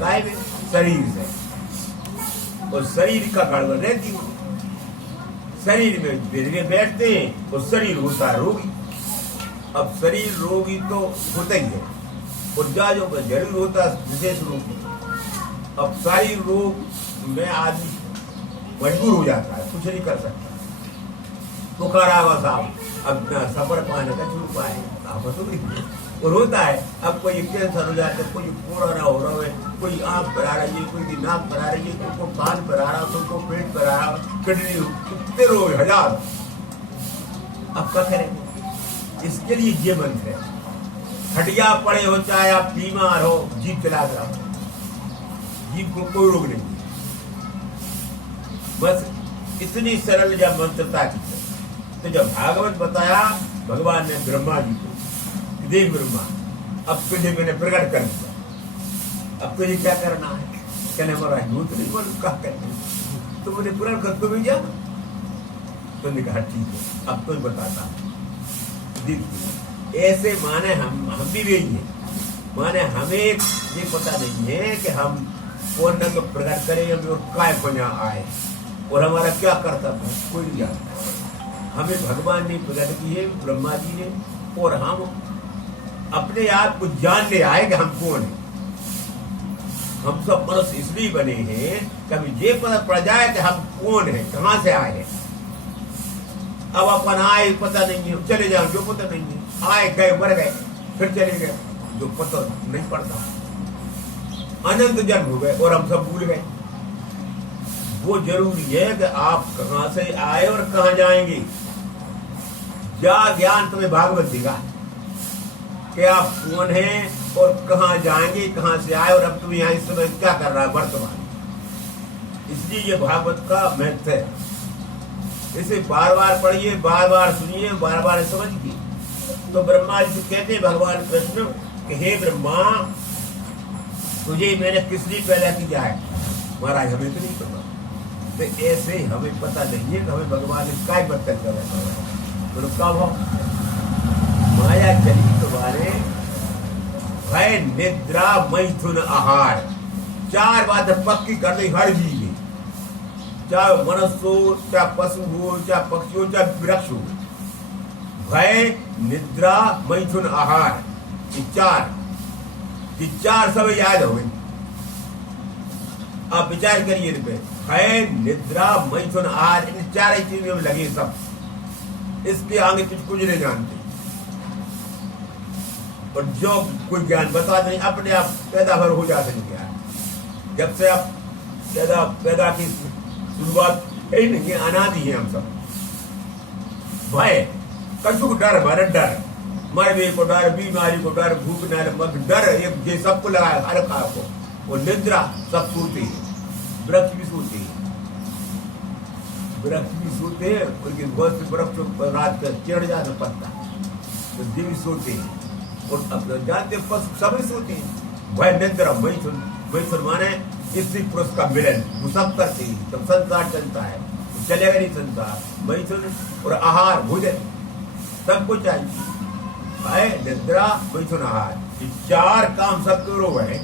काय में? शरीर से। और शरीर का गड़बड़ रहती है, शरीर में गिरने बैठते हैं और शरीर होता है रोगी। अब शरीर रोगी तो होता ही है, और जाजों का जरूर होता है विशेष रोगी। अब सारी रोग में आदमी मजबूर हो जाता है, कुछ नहीं कर सकता। बुखार आवा साहब, अब सफर पाने का शुरू पाए और होता है। अब कोई कैंसर हो जाता है, कोई कोरोना हो रहा है, कोई आँख पर आ रही है, कोई नाक पर आ रही है, कोई को कान पर आ रहा है, कोई को पेट पर आ रहा है, किडनी, कितने रोग, हजार। अब क्या करेंगे? इसके लिए ये मंत्र है, हटिया पड़े हो चाहे आप बीमार हो, जीभ चला रहा हो, जीभ को कोई रोग नहीं। बस इतनी सरल जब मंत्रता की। तो जब भागवत बताया भगवान ने ब्रह्मा जी को, देख ब्रह्मा अब तुझे मैंने प्रकट कर दिया, अब तुझे क्या करना है? कहने हमारा भूत नहीं बोल क्या करना, तो मुझे पूरा कर तो जा। तुमने कहा ठीक है, अब तो बताता। देखिए ऐसे माने हम भी वही है, माने हमें ये पता नहीं है कि हम कौन न तो प्रकट करें और काय को यहाँ आए और हमारा क्या कर्तव्य है, कोई नहीं जानता। हमें भगवान ने प्रकट की है, ब्रह्मा जी ने, और हम अपने आप को जानने आए कि हम कौन है। हम सब मनुष्य इसलिए बने हैं कि हमें ये पता पड़ जाए कि हम कौन है, कहाँ से आए हैं। अब अपन आए पता नहीं है, चले जाओ जो पता नहीं है, आए गए मर गए फिर चले गए जो पता नहीं पड़ता। अनंत जन्म हो गए और हम सब भूल गए। वो जरूरी है कि आप कहाँ से आए और कहाँ जाएंगे। क्या ज्ञान तुम्हें भागवत देगा कि आप कौन हैं और कहाँ जाएंगे, कहाँ से आए और अब तुम यहाँ इस समय क्या कर रहा है वर्तमान। इसलिए ये भागवत का महत्व है। इसे बार बार पढ़िए, बार बार सुनिए, बार बार समझिए। तो ब्रह्मा जी से कहते हैं भगवान कृष्ण कि हे ब्रह्मा, तुझे मैंने किस लिए पैदा किया है? महाराज हमें तो नहीं पता। तो ऐसे हमें पता नहीं है कि हमें भगवान ने काय बर्तन कर रखा है। तो कब हो माया चली तुम्हारे भय निद्रा मैथुन आहार, चार बातें पक्की कर दी हर जीव में, चाहे मनुष्य हो, चाहे पशु हो, चाहे पक्षी हो, चाहे वृक्ष हो। भय निद्रा मैथुन आहार, ये चार सब याद हो गई। आप विचार करिए इनपे, भय निद्रा मैथुन आहार, इन चार ही चीजों में लगे सब। इसके आगे कुछ नहीं जानते, और जो कोई ज्ञान बता नहीं, अपने आप पैदा हो जाते हैं ज्ञान। जब से आप पैदा की शुरुआत यही नहीं, अनादि है हम सब। भय कछु डर, भर डर, मरने को डर, बीमारी को डर, भूख न डर, ये सबको लगाया हर कार को। और निद्रा सब सोते हैं, वृक्ष भी सोते हैं, वृक्ष भी सोते हैं, उनके बहुत से वृक्ष रात का चिड़ जाता पत्ता, तो ये भी सोते हैं। और अब जानते पशु सभी सोते हैं। भय निद्रा मैथुन, मैथुन माने स्त्री पुरुष का मिलन, वो सब करते हैं, तब संसार चलता है, चलेगा नहीं संसार। मैथुन और आहार, भोजन सबको चाहिए। भय निद्रा मैथुन आहार, ये चार काम सबके रोग है,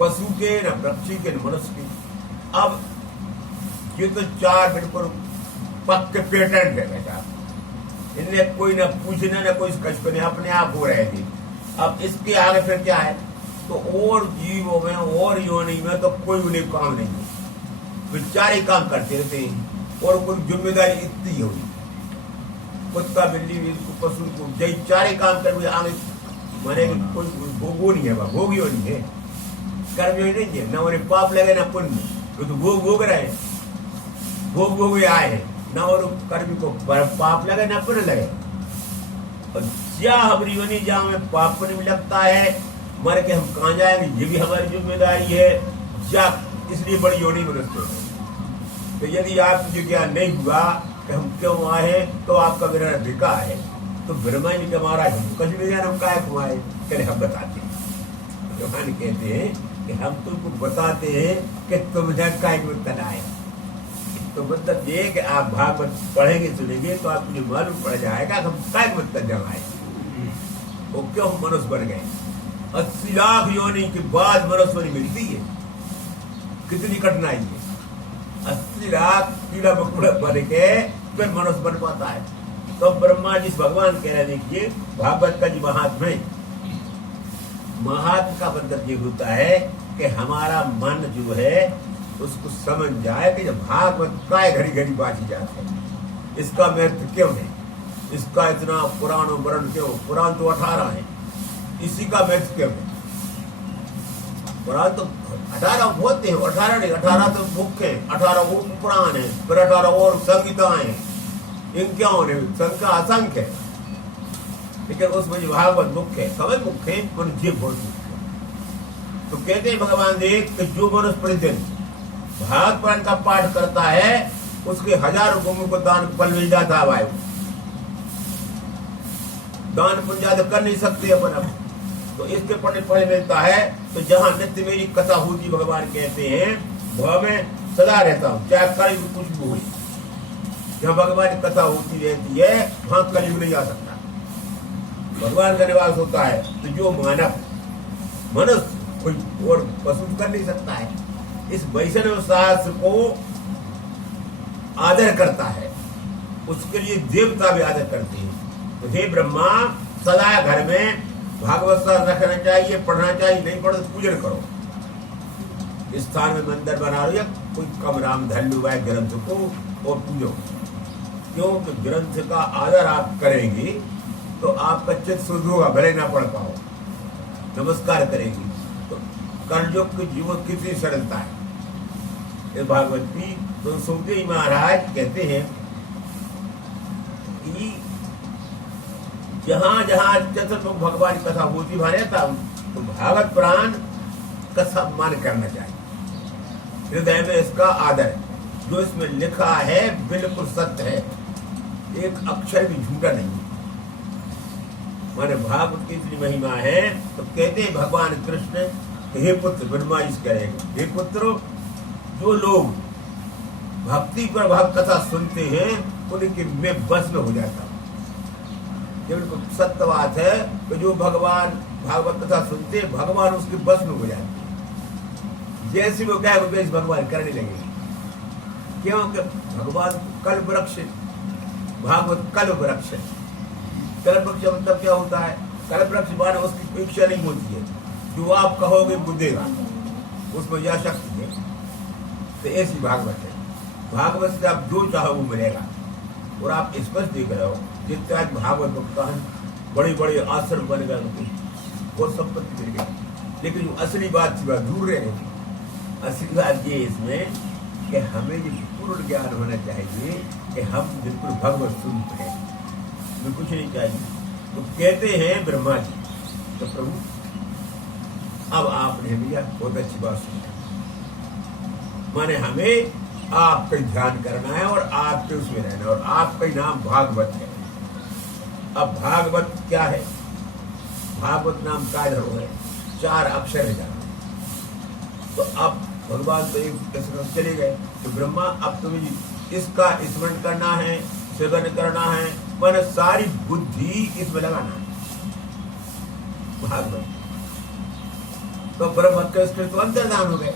पशु के, न पक्षी के, न मनुष्य के। अब ये तो चार बिल्कुल पक्के पेटेंट है बेटा, इन्हें कोई न पूछना न कोई कष्ट नहीं, अपने आप हो रहे थे। अब इसके आगे फिर क्या है? तो और जीवों में और योनि में तो कोई उन्हें काम नहीं है, वे चार ही काम करते रहते हैं, और कोई जिम्मेदारी इतनी होगी। कुत्ता बिल्ली पशु को जय चार ही काम कर आगे मरेंगे, कोई भोगो नहीं है, भोगियो नहीं है, कर्मियों नहीं है, न उन्हें पाप लगे न पुण्य, तो भोग रहे, भोग आए हैं, न और कर्मी को पाप लगे न पुण्य लगे। और क्या हमारी योनि जहाँ में पाप पुण्य भी लगता है, मर के हम कहाँ जाएंगे, ये भी हमारी जिम्मेदारी है। क्या इसलिए बड़ी योनि मनुष्य है। तो यदि आप मुझे ज्ञान नहीं हुआ कि हम क्यों आए हैं, तो आपका मेरा भिका है। तो ब्रह्मा जी का महाराज हम कभी भी ज्ञान हम काय खुआए, कहते हम बताते हैं। भगवान कहते हैं कि हम तुमको बताते हैं कि तुम काय में आए। तो मतलब ये कि आप भागवत पढ़ेंगे सुनेंगे तो आपको जो मालूम पड़ जाएगा हम काय मतलब जमाए, वो क्यों मनुष्य बन गए। 80 लाख योनि के बाद मनुष्य मिलती है। कितनी कठिनाई है, 80 लाख कीड़ा मकोड़ा बन के फिर मनुष्य बन पाता है। तो ब्रह्मा जी भगवान कह रहे, देखिए भागवत का जी महात्म्य का मतलब ये होता है कि हमारा मन जो है उसको समझ जाए कि जब भागवत का घड़ी घड़ी बाजी जाते हैं, इसका महत्व क्यों है, इसका इतना पुराण वर्ण क्यों, पुराण तो 18 है, इसी का महत्व क्यों है। पुराण तो 18 होते हैं, 18 नहीं, 18 तो मुख्य है, 18 और पुराण है, फिर 18 और संहिताएं हैं, इनक्यावन है, संख्या असंख्य है, लेकिन उसमें जो भागवत मुख्य है, समझ मुख्य है, मन जीव बहुत मुख्य है। तो कहते हैं भगवान देख कि जो मनुष्य प्रतिदिन भागवत पुराण का पाठ करता है उसके 1000 गुणों को दान फल मिल जाता है। भाई दान पुण्य ज्यादा कर नहीं सकते अपन अब, तो इसके पढ़ने फल मिलता है। तो जहाँ नित्य मेरी कथा होती, भगवान कहते हैं वह मैं सदा रहता हूँ, चाहे कलयुग कुछ भी हो। जहाँ भगवान की कथा होती रहती है वहां कलयुग नहीं आ सकता, भगवान का निवास होता है। तो जो मानव मनुष्य कोई और पशु कर नहीं सकता है, इस वैष्णव शास्त्र को आदर करता है, उसके लिए देवता भी आदर करते हैं। तो हे ब्रह्मा, सदा घर में भागवत शास्त्र रखना चाहिए, पढ़ना चाहिए, नहीं पढ़ो तो पूजन करो, इस स्थान में मंदिर बना लो या कोई कमरा में धर लो ग्रंथ को और पूजो। क्योंकि ग्रंथ का आदर आप करेंगे तो आपका चित्त शुद्ध होगा, भले ना पढ़ पाओ, नमस्कार करेंगे। तो कलयुग के जीवन कितनी सरलता है इस भागवत की। तो सुनते ही महाराज कहते हैं कि जहां जहां चतुर्मुख भगवान की कथा होती भारे था, तो भागवत पुराण का सम्मान करना चाहिए, हृदय में इसका आदर है। जो इसमें लिखा है बिल्कुल सत्य है, एक अक्षर भी झूठा नहीं है। माने भागवत की इतनी महिमा है। तो कहते हैं भगवान कृष्ण, हे पुत्र, ब्रह्मा जी करेंगे, हे पुत्र, जो लोग भक्ति पर भाव कथा सुनते हैं उनके में बस में हो जाता है। जब सत्य बात है कि जो भगवान भागवत कथा सुनते हैं, भगवान उसके बस में हो जाते हैं, जैसे वो कहे वैसे भगवान करने लगेंगे। क्योंकि भगवान कल वृक्ष, भागवत कल वृक्ष, कल वृक्ष मतलब क्या होता है, कल वृक्ष माने उसकी परीक्षा नहीं होती है, जो आप कहोगे वो देगा, उसमें यह शक्ति है। तो ऐसी भागवत है, भागवत से आप जो चाहो वो मिलेगा। और आप स्पष्ट देख रहे हो, जितने आज भागवत भक्ता है, बड़े बड़े आश्रम बन गए, उनकी बहुत संपत्ति मिल गई, लेकिन जो असली बात थी वह दूर रहे। असली बात ये इसमें कि हमें जो पूर्ण ज्ञान होना चाहिए कि हम बिल्कुल भगवत स्वरूप हैं, हमें कुछ नहीं चाहिए। तो कहते हैं ब्रह्मा जी, तो प्रभु अब आपने भैया बहुत अच्छी बात सुनी, माने हमें आपका ध्यान करना है और आपके उसमें रहना है, और आपका ही नाम भागवत है। अब भागवत क्या है, भागवत नाम का धर्म है, 4 अक्षर है। तो अब भगवान तो एक चले गए, तो ब्रह्मा अब तुम्हें इसका स्मरण करना है, सेवन करना है, पर सारी बुद्धि इसमें लगाना है भागवत। तो ब्रह्म के तो अंतर्धान हो गए।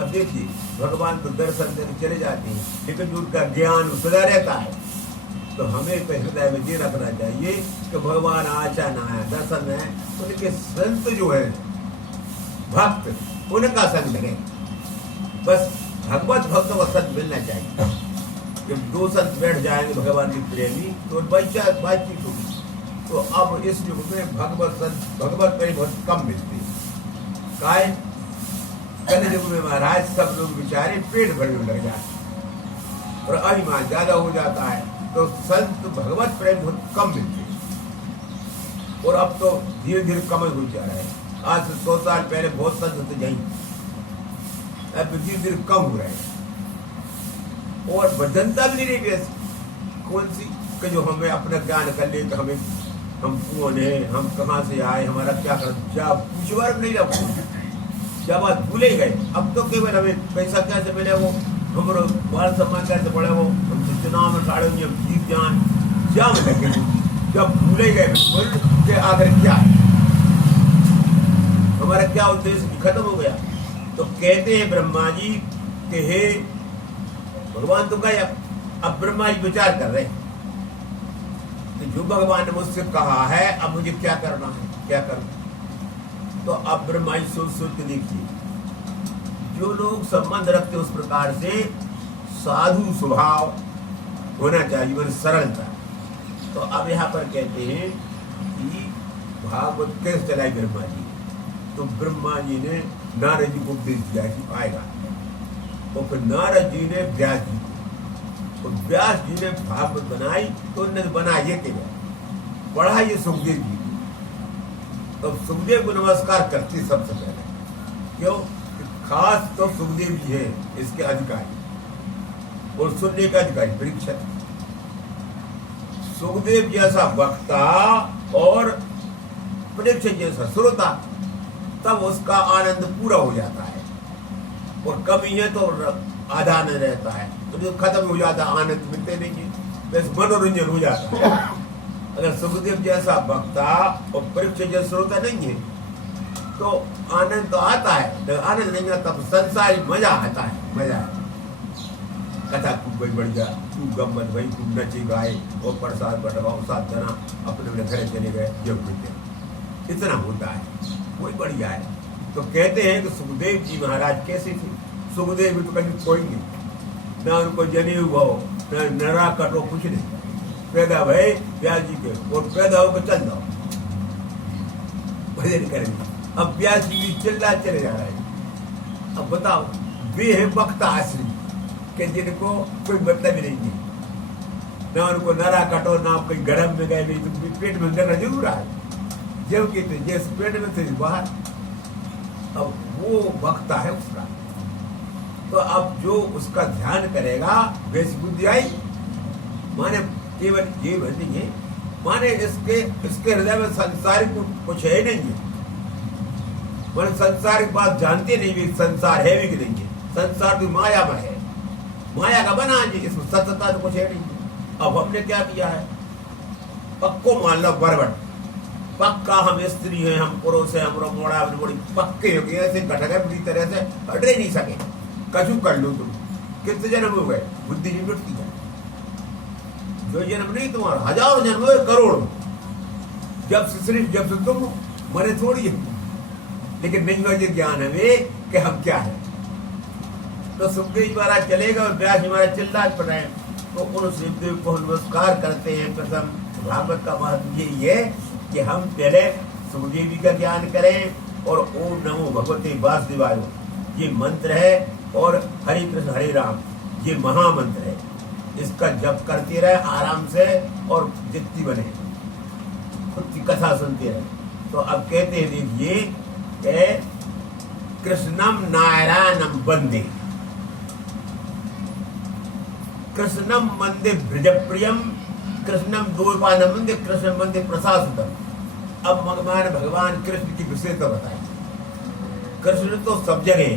अब देखिए भगवान को दर्शन देने चले जाते हैं, लेकिन जो उनका ज्ञान सदा रहता है। तो हमें तो हृदय में ये रखना चाहिए कि भगवान आचा ना है, दर्शन है, उनके संत जो है भक्त, उनका संग करें। बस भगवत भक्तों का संग मिलना चाहिए। जब 2 संत बैठ जाएंगे भगवान की प्रेमी, तो बातचीत होगी। तो अब इस युग में भगवत प्रेम बहुत कम मिलती है। काय कलयुग में महाराज सब लोग बेचारे पेट भरने लग जाते और अभिमान ज्यादा हो जाता है, तो संत भगवत प्रेम बहुत कम मिलते हैं। और अब तो धीरे धीरे कम हो जा रहा है। आज से 100 साल पहले बहुत संत थे यहीं, अब धीरे धीरे कम हो रहे हैं। और जनता भी नहीं रही ऐसी कौन सी कि जो हमें अपना ज्ञान कर ले, तो हम कौन है, हम कहाँ से आए, हमारा क्या कर, कुछ वर्ग नहीं रहा, जब बात भूले गए। अब तो केवल हमें पैसा कैसे मिले, वो हमारा बाल सम्मान कैसे बढ़े, वो हम चुनाव में खड़े होंगे, हम जीत जान जब लगे, जब भूले गए बिल्कुल कि आखिर क्या है। हमारा क्या उद्देश्य खत्म हो गया। तो कहते हैं ब्रह्मा जी कि हे भगवान तो गए, अब ब्रह्मा जी विचार कर रहे हैं कि जो भगवान ने मुझसे कहा है अब मुझे क्या करना है, क्या करना। तो अब ब्रह्मा जी सोच सोच के देखिए, जो लोग संबंध रखते उस प्रकार से साधु स्वभाव होना चाहिए, मतलब सरलता। तो अब यहाँ पर कहते हैं कि भागवत कैसे चलाई ब्रह्मा जी। तो ब्रह्मा जी ने नारद जी को उपदेश दिया कि आएगा, और फिर नारद जी ने व्यास जी को, तो व्यास जी ने भागवत बनाई। तो उन्होंने बनाइए के पढ़ाइए सुखदेव जी को। तो सुखदेव को नमस्कार करती सबसे पहले, क्यों? खास तो सुखदेव जी है इसके अधिकारी और सुनने का अधिकारी परीक्षक। सुखदेव जैसा वक्ता और परीक्षक जैसा श्रोता, तब उसका आनंद पूरा हो जाता है। और कमी है तो आधा आनंद रहता है, तो जो खत्म हो जाता है आनंद मिलते नहीं है, बस मनोरंजन हो जाता है। अगर सुखदेव जैसा वक्ता और परीक्षक जैसा श्रोता नहीं है तो आनंद तो आता है, तो आनंद नहीं आता तो संसारी मजा आता है, मजा है। कथा खूब बड़ी बढ़िया, खूब गम्मत भाई, खूब नचे गाए और प्रसाद बटवाओ, साथ जना अपने अपने घर चले गए, जब मिलते इतना होता है, वही बढ़िया है। तो कहते हैं कि सुखदेव जी महाराज कैसे थे। सुखदेव भी तो कहीं कोई नहीं, ना उनको जनेऊ भाव, ना नरा कटो, कुछ नहीं। पैदा भाई व्यास जी के, और पैदा होकर चल जाओ भजन करेंगे। अब व्यास जी भी चिल्ला चले जा रहे हैं। अब बताओ, वे है वक्ता आश्री के जिनको कोई मतलब ही नहीं है, ना उनको नरा कटो, ना कोई गर्म में गए, तो पेट में गना जरूर आए, जब कहते जैसे पेट में थे बाहर। अब वो वक्ता है उसका, तो अब जो उसका ध्यान करेगा वैसी बुद्धि आई। माने केवल ये नहीं है, माने इसके हृदय में संसार कुछ है नहीं है, माने संसार की बात जानते नहीं भी, संसार है भी कि नहीं है। संसार तो माया में है, माया का बना जी, इसमें सत्यता तो कुछ है नहीं। अब हमने क्या किया है, पक्को मान लो बरबट, पक्का हम स्त्री हैं, हम पुरुष हैं, हम मोड़ा बड़ी पक्के हो गए, ऐसे घटक है पूरी तरह से, हट ही नहीं सके। कछु कर लो तुम, कितने जन्म हो गए, बुद्धि नहीं लुटती है। जो जन्म नहीं तुम्हारा, हजारों जन्म हुए, करोड़, जब से तुम मरे थोड़ी है, लेकिन नहीं मुझे ज्ञान है वे कि हम क्या है। तो सुखदेव महाराज चलेगा और व्यास महाराज चिल्ला पड़े, तो उन सुखदेव को नमस्कार करते हैं। प्रथम भागवत का महत्व यही है कि हम पहले सुखदेव जी का ज्ञान करें, और ओम नमो भगवते वासुदेवाय ये मंत्र है, और हरि कृष्ण हरे राम ये महामंत्र है। इसका जप करते रहे आराम से, और जितनी बने खुद की कथा सुनते रहे। तो अब कहते हैं देखिए, कृष्णम नारायणम वंदे, कृष्णम वंदे ब्रजप्रियम, कृष्णम द्वैपायनम वंदे, कृष्णम वंदे प्रसादम। अब भगवान कृष्ण की विशेषता बताई। कृष्ण तो सब जगह है,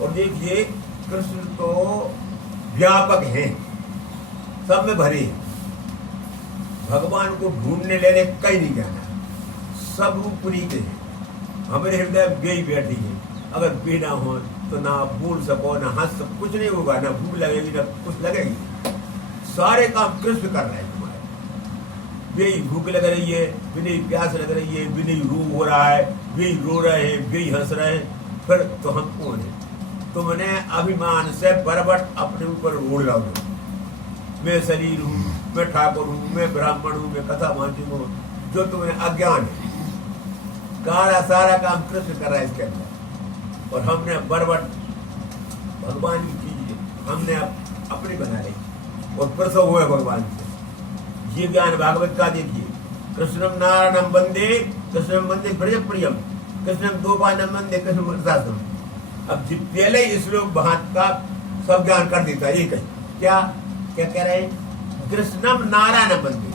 और देखिए कृष्ण तो व्यापक है, सब में भरे हैं। भगवान को ढूंढने लेने कहीं नहीं जाना, सब रूप पुनीत है, हमारे हृदय में वे ही बैठी है। अगर वे ना हो तो ना बोल सको, ना हंस सको, कुछ नहीं होगा, ना भूख लगेगी, ना कुछ लगेगी। सारे काम कृष्ण कर रहे हैं तुम्हारे। वे ही भूख लग रही है, वे नहीं प्यास लग रही है, वे नहीं रो हो रहा है, वे ही रो रहे हैं, वे ही हंस रहे हैं, फिर तो हम कौन है? तुमने अभिमान से बरबट अपने ऊपर ओढ़ लो। मैं शरीर हूँ, मैं ठाकुर हूँ, मैं ब्राह्मण हूँ, मैं कथा मानती हूँ, जो तुम्हें अज्ञान है। सारा काम कृष्ण कर रहा है इसके अंदर, और हमने बरबट भगवान की चीज हमने अपनी बना ली, और प्रसव हुए भगवान से। ये ज्ञान भागवत का देखिए, कृष्णम नारायणम वंदे, कृष्णम वंदे ब्रजप्रियम, कृष्णम द्वैपायनम वंदे, कृष्ण प्रसादम। अब जी पहले ही श्लोक भात का सब ज्ञान कर देता है। ये क्या क्या कह रहे हैं? कृष्णम नारायणम वंदे,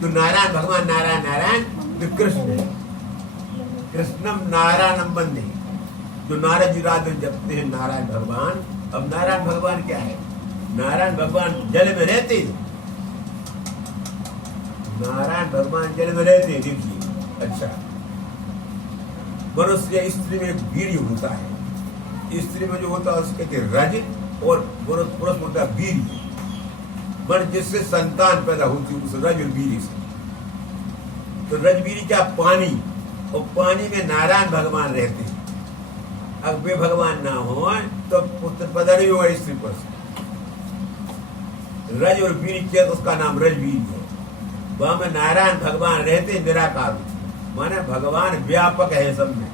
तो नारायण भगवान नारायण नारायण तो कृष्ण है। कृष्णम नारायणम वंदे, जो नारद जी रात में जपते हैं नारायण भगवान। अब नारायण भगवान क्या है? नारायण भगवान जल में रहते हैं, नारायण भगवान जल में रहते हैं। देखिए, अच्छा मनुष्य स्त्री में वीर्य होता है। स्त्री में जो होता है उसके कहते रज, और पुरुष में होता है वीर्य। मन जिससे संतान पैदा होती है उस रज और वीर्य से। तो रज वीर्य क्या? पानी, और पानी में नारायण भगवान रहते हैं। अब वे भगवान ना हो तो पुत्र पैदा नहीं होगा स्त्री पर से। रज और वीर्य किया तो उसका नाम रज वीर्य है। वहां में नारायण भगवान रहते निराकार, माने भगवान व्यापक है सब में।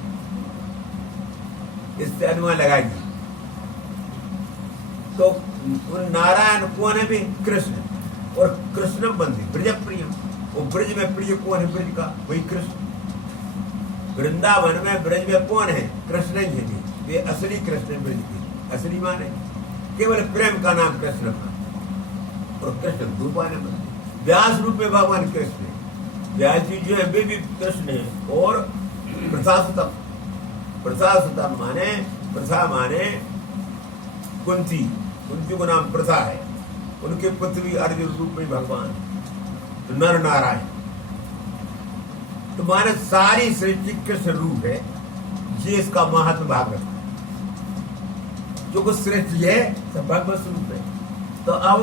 इससे अनुमान लगाइए। तो उन नारायण कौन है भी? कृष्ण, और कृष्ण बंदी ब्रज प्रियम। वो ब्रज में प्रिय कौन है? ब्रज का वही कृष्ण। वृंदावन में ब्रज में कौन है? कृष्ण ही है। ये असली कृष्ण ब्रज की असली माने केवल प्रेम का नाम कृष्ण था, और कृष्ण रूपान व्यास रूप में भगवान कृष्ण है। व्यास जी जो है वे भी कृष्ण है। और प्रथासुतम, प्रथासुतम माने, प्रथा माने कुंती, कुंती को नाम प्रथा है। उनके पुत्र भी अर्जुन रूप में भगवान नर नारायण। तो माने सारी सृष्टि कृष्ण रूप है। ये इसका महात्म भागवत है। जो कुछ सृष्टि है सब भगवत स्वरूप है। तो अब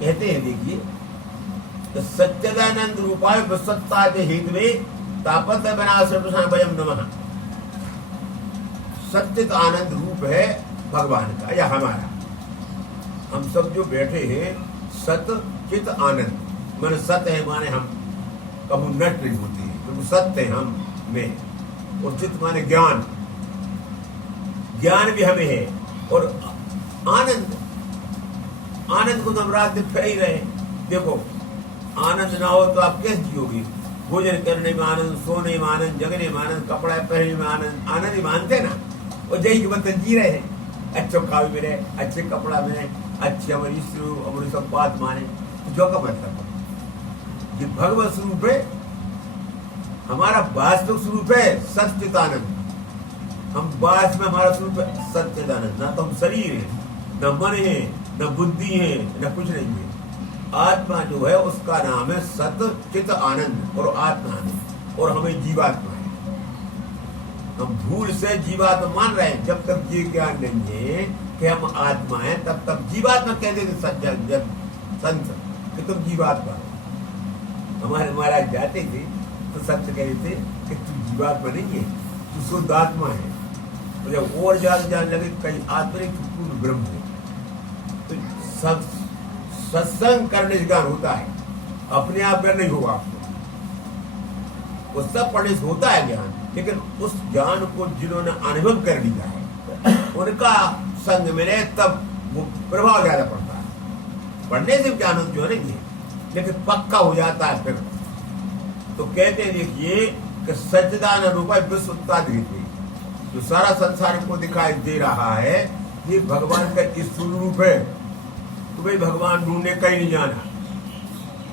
कहते हैं, देखिए, तो सच्चिदानंद रूपाय विसत्ता के हेतवे तापत विनाश भयम नमः। सच्चिद आनंद रूप है भगवान का या हमारा। हम सब जो बैठे हैं सत चित आनंद, मन सत है माने हम कभी नष्ट नहीं होती है, क्योंकि सत्य है हम में। और चित माने ज्ञान, ज्ञान भी हमें है। और आनंद, आनंद को तो हम रात दिन फैल रहे। देखो, आनंद ना हो तो आप कैसे जियोगे? भोजन करने में आनंद, सोने में आनंद, जगने में आनंद, कपड़ा पहनने में आनंद, आनंद ही मानते ना। और जय के बंधन जी रहे हैं, अच्छे खावे में रहे, अच्छे कपड़ा में रहे, अच्छे हमारी हमारी सब बात माने। तो जो का मतलब ये भगवत स्वरूप है, हमारा वास्तविक स्वरूप है सच्चिदानंद। हम वास्तव में हमारा स्वरूप है सच्चिदानंद। ना तो हम शरीर है, न मन है, न बुद्धि है, न कुछ नहीं है। आत्मा जो है उसका नाम है सत चित आनंद, और आत्मा है, और हमें जीवात्मा है। हम भूल से जीवात्मा मान रहे हैं। जब तक ये ज्ञान नहीं है कि हम आत्मा है, तब तक जीवात्मा कह देते संत कि तुम जीवात्मा हो। हमारे महाराज जाते थे तो सत्य कहते थे कि तू जीवात्मा नहीं है, तू शुद्ध आत्मा है। तो जब और ज्यादा जान लगे कहीं आत्मा नहीं, तू पूर्ण ब्रह्म है। तो सत्संग करने से ज्ञान होता है, अपने आप ज्ञान नहीं होगा आपको। वो सब पढ़ने से होता है ज्ञान, लेकिन उस ज्ञान को जिन्होंने अनुभव कर लिया है उनका संग मिले तब वो प्रभाव ज्यादा पड़ता है। पढ़ने से ज्ञान जो है नहीं है, लेकिन पक्का हो जाता है फिर। तो कहते हैं, देखिए कि सच्चिदानंद रूप विश्वोत्तादि, जो सारा संसार को दिखाई दे रहा है, ये भगवान का स्वरूप है। तो भाई भगवान ढूंढने कहीं नहीं जाना।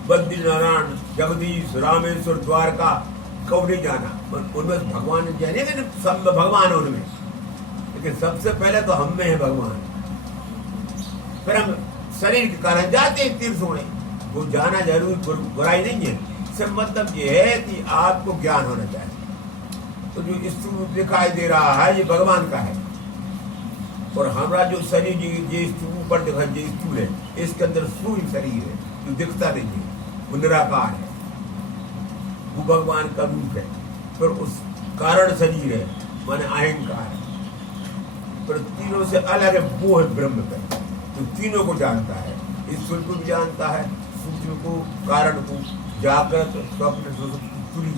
बद्री नारायण, जगदीश, रामेश्वर, द्वारका कब नहीं जाना, उनमें भगवान जाने के सब भगवान है उनमें, लेकिन सबसे पहले तो हम में है भगवान। फिर हम शरीर के कारण जाते हैं तीर्थ होने, वो जाना जरूरी बुराई नहीं है। सिर्फ मतलब ये है कि आपको ज्ञान होना चाहिए। तो जो स्थूल दिखाई दे रहा है ये भगवान का है, और हमारा जो शरीर ये ऊपर दिखाई ये स्थूल है, इसके अंदर सूर्य शरीर है जो दिखता नहीं है, वो निराकार है, वो भगवान का रूप है। फिर उस कारण शरीर है माने अहंकार है। पर तीनों से अलग है वो है ब्रह्म का, जो तीनों को जानता है, ईश्वर को भी जानता है, सूक्ष्म को, कारण को, जागृत, स्वप्न, तुरी।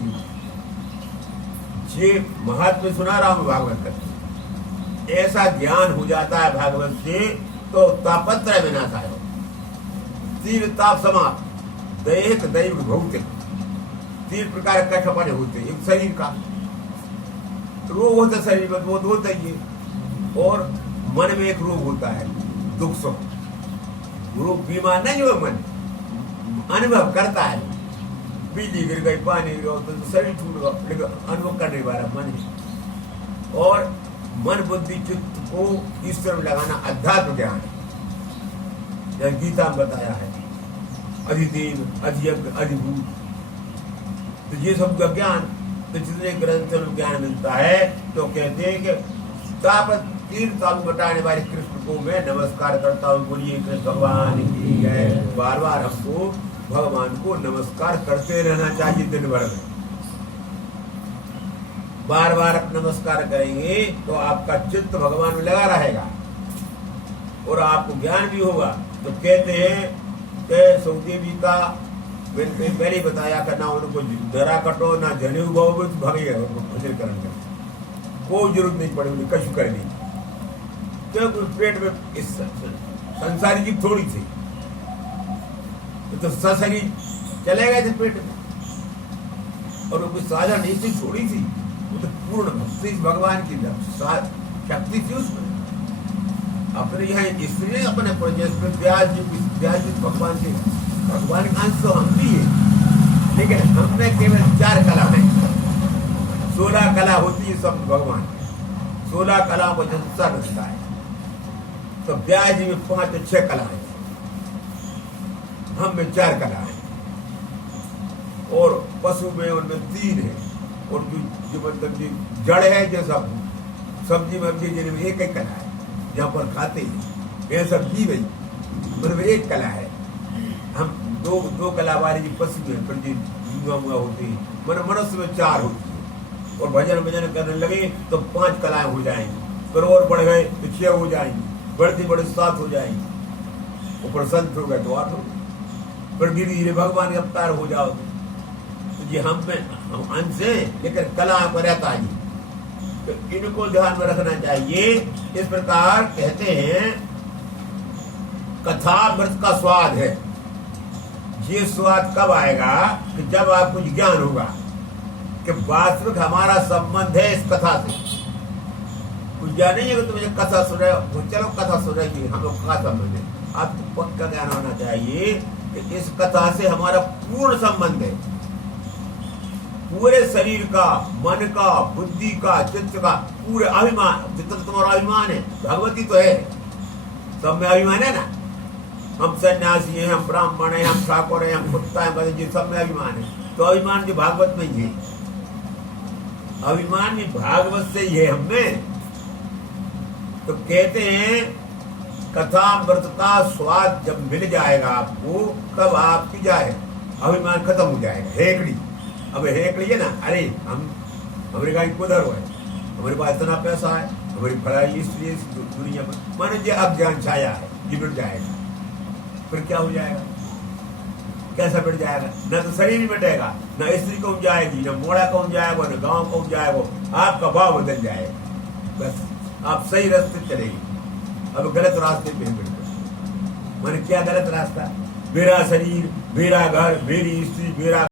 ये महात्मा सुना रहा हूं भागवत करते, ऐसा ज्ञान हो जाता है भागवत से तो तापत्र विनाशाय हो। तीन ताप समाप्त, दैहिक, दैविक, भौतिक, तीन प्रकार के कष्ट होते हैं। एक शरीर का रोग होता है, शरीर में वो तो होता ही है। और मन में एक रोग होता है, दुख सुख। रोग बीमार नहीं हो, मन अनुभव करता है। बिजली गिर गई, पानी गिर गया तो शरीर छूट गया, लेकिन अनुभव करने वाला मन है। और मन बुद्धि चित्त को ईश्वर में लगाना अध्यात्म ज्ञान है। गीता में बताया है, अधिदेव, अधियज्ञ, अधिभूत। तो ये सब का ज्ञान तो जितने ग्रंथों में ज्ञान मिलता है तो कहते हैं कि तापत तीर तालु घटाने वाले कृष्ण को मैं नमस्कार करता हूँ। बोलिए कृष्ण भगवान की जय। बार बार हमको भगवान को नमस्कार करते रहना चाहिए दिन भर में। बार बार आप नमस्कार करेंगे तो आपका चित्त भगवान में लगा रहेगा और आपको ज्ञान भी होगा। तो कहते हैं कि सुखदेव जी का पहले बताया करना, उनको डरा कटो ना जने उगाओगे तो भागे भजन करण कर, कोई जरूरत नहीं पड़े उन्हें कशु करने की, क्योंकि पेट में इस संसारी जीव थोड़ी थी तो सशरीर चले गए थे पेट में, और वो कोई साझा नहीं थी, छोड़ी थी, वो तो पूर्ण भक्ति भगवान की शक्ति थी उसमें। अपने यहाँ इसलिए अपने व्यास जी भगवान का अंश तो हम भी है, लेकिन हमने केवल 4 कला है। 16 कला होती है सब भगवान, 16 कला को जनता रखता है। तो व्यास जी में 5 और 6 कला है, हम में 4 कला है, और पशु में उनमें 3 है, और जो मतलब जड़ है, जैसा सब्जी वब्जी जिनमें एक कला है, जहाँ पर खाते हैं ये सब जीव है, उनमें 1 कला है। हम दो कला वाली जी पशु में प्रति होती है, मनुष्य में 4 होती है, और भजन करने लगे तो 5 कलाएं हो जाएंगी, फिर और बढ़ गए तो 6 हो जाएंगी, बढ़ती बढ़ती 7 हो जाएंगी, ऊपर संत हो गए तो 8 हो गए, फिर धीरे धीरे भगवान के अवतार हो जाओ। तो ये हम अंश है, लेकिन कला पर रहता है, तो इनको ध्यान में रखना चाहिए। इस प्रकार कहते हैं कथामृत का स्वाद है। ये स्वाद कब आएगा कि जब आपको ज्ञान होगा कि वास्तविक हमारा संबंध है इस कथा से। कुछ ज्ञान नहीं है कि तुम मुझे कथा सुन रहे हो, चलो कथा सुन रहे कि हम लोग कथा संबंध है। आपको पक्का ज्ञान होना चाहिए कि इस कथा से हमारा पूर्ण संबंध है, पूरे शरीर का, मन का, बुद्धि का, चित्त का, पूरे अभिमान, जितना तुम्हारा अभिमान है, भगवती तो है, सब में अभिमान है ना। हम सन्यासी हैं, हम ब्राह्मण हैं, हम ठाकुर हैं, हम कुत्ता हैं, जी सब में अभिमान है। तो अभिमान जो भागवत में ही है, अभिमान भी भागवत से ही है हमें। तो कहते हैं कथामृत का स्वाद जब मिल जाएगा आपको, तब आपकी जाए अभिमान खत्म हो जाएगा। हेकड़ी, अब हेकड़ी है ना, अरे हम हमारे गाड़ी कुदर हुआ है, हमारे पास इतना पैसा है, हमारी फलाई इसलिए दुनिया में माने जो अज्ञान छाया है, ये मिट जाएगा। फिर क्या हो जाएगा, कैसा मिट जाएगा? न तो शरीर ही मिटेगा, न स्त्री कौन जाएगी, न मोड़ा कौन जाएगा, न गांव कौन जाएगा, आपका भाव बदल जाएगा। बस आप सही रास्ते चलेगी, अब गलत रास्ते पे मैंने क्या गलत रास्ता? मेरा शरीर, मेरा घर, मेरी स्त्री, मेरा